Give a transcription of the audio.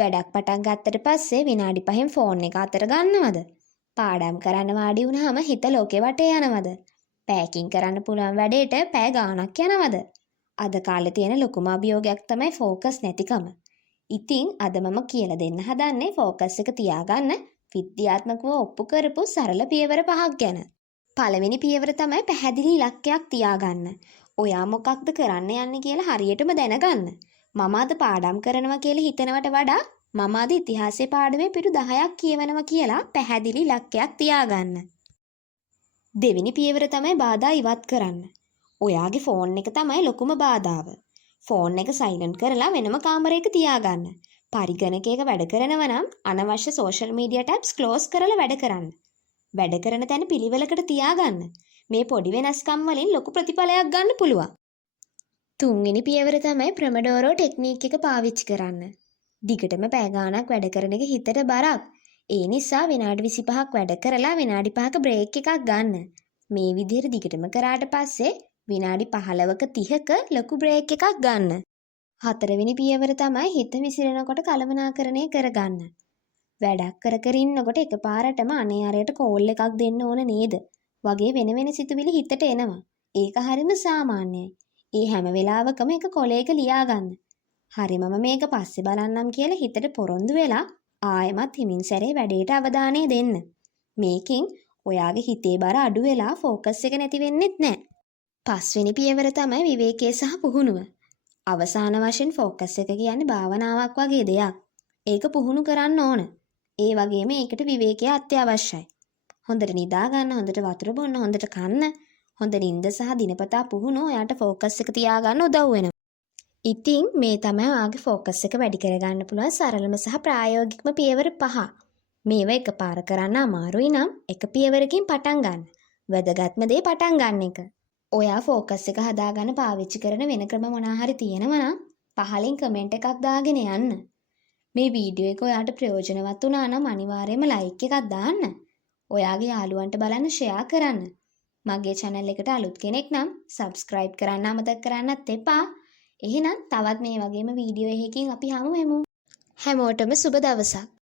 වැඩක් පටන් ගත්තට පස්සේ විනාඩි 5න් ෆෝන් එක අතට ගන්නවද? පාඩම් කරන්න වාඩි වුණාම හිත ලෝකෙ වටේ යනවද? පැයකින් කරන්න පුළුවන් වැඩේට පැය ගාණක් යනවද? අද කාලේ තියෙන ලොකුම අභියෝගයක් තමයි ફોකස් නැතිකම. ඉතින් අද මම කියලා දෙන්න හදන්නේ ફોකස් එක තියාගන්න විද්‍යාත්මකව ඔප්පු කරපු සරල පියවර 5ක් ගැන. පළවෙනි පියවර තමයි පැහැදිලි ඉලක්කයක් තියාගන්න. ඔයා මොකක්ද කරන්න යන්නේ කියලා හරියටම දැනගන්න. මම අද පාඩම් කරනවා කියලා හිතනවට වඩා මම අද ඉතිහාසයේ පාඩමේ පිටු 10ක් කියවනවා කියලා පැහැදිලි ඉලක්කයක් තියාගන්න. දෙවෙනි පියවර තමයි බාධා ඉවත් කරන්න. ඔයාගේ ෆෝන් එක තමයි ලොකුම බාධාව. ෆෝන් එක සයිලන්ට් කරලා වෙනම කාමරයක තියාගන්න. පරිගණකයක වැඩ කරනවා නම් අනවශ්‍ය සෝෂල් මීඩියා ටැබ්ස් ක්ලෝස් කරලා වැඩ කරන්න. වැඩ කරන තැන පිළිවෙලකට තියාගන්න. මේ පොඩි වෙනස්කම් වලින් ලොකු ප්‍රතිඵලයක් ගන්න පුළුවන්. තුන්වෙනි පියවර තමයි ප්‍රොමඩෝරෝ ටෙක්නික් එක පාවිච්චි කරන්න. දිගටම පැය ගාණක් වැඩ කරන එක හිතට බරක්. ඒ නිසා විනාඩි 25ක් වැඩ කරලා විනාඩි 5ක බ්‍රේක් එකක් ගන්න. මේ විදිහට දිගටම කරාට පස්සේ විනාඩි 15ක 30ක ලොකු බ්‍රේක් එකක් ගන්න. හතරවෙනි පියවර තමයි හිත විසිරෙනකොට කළමනාකරණය කරගන්න. වැඩක් කර කර ඉන්නකොට එකපාරටම අනේ අරයට කෝල් එකක් දෙන්න ඕන නේද වගේ වෙන වෙන සිතුවිලි හිතට එනවා. ඒක හරිම සාමාන්‍යයි. ඒ හැම වෙලාවකම එක කොලයක ලියාගන්න. හරි මම මේක පස්සේ බලන්නම් කියලා හිතට පොරොන්දු වෙලා ආයෙමත් හිමින් සැරේ වැඩේට අවධානය දෙන්න. මේකෙන් ඔයාගේ හිතේ බර අඩු වෙලා ફોකස් එක නැති වෙන්නෙත් නැහැ. පස්වෙනි පියවර තමයි විවේකයේ සහ පුහුණුව. අවසාන වශයෙන් ફોකස් එක කියන්නේ භාවනාවක් වගේ දෙයක්. ඒක පුහුණු කරන්න ඕන. ඒ වගේම ඒකට විවේකය අත්‍යවශ්‍යයි. හොඳට නිදා ගන්න, හොඳට වතුර බොන්න, හොඳට කන්න, හොඳ නිින්ද සහ දිනපතා පුහුණුව ඔයාට ફોකස් එක තියාගන්න උදව් වෙනවා. ඉතින් මේ තමයි ඔයාගේ ફોකස් එක වැඩි කරගන්න පුළුවන් සරලම සහ ප්‍රායෝගිකම පියවර 5. මේව එකපාර කරන්න අමාරුයි නම් එක පියවරකින් පටන් ගන්න. වැදගත්ම දේ පටන් ගන්න එක. ඔයා ફોකස් එක හදාගන්න පාවිච්චි කරන වෙන ක්‍රම මොනවා හරි තියෙනවා නම් පහලින් කමෙන්ට් එකක් දාගෙන යන්න. මේ වීඩියෝ එක ඔයාට ප්‍රයෝජනවත් වුණා නම් අනිවාර්යයෙන්ම ලයික් එකක් දාන්න. ඔයාගේ යාළුවන්ට බලන්න ෂෙයා කරන්න. මගේ channel එකට අලුත් කෙනෙක් නම් subscribe කරන්න අමතක කරන්නත් එපා. එහෙනම් තවත් මේ වගේම වීඩියෝ එකකින් අපි හමු වෙමු. හැමෝටම සුබ දවසක්.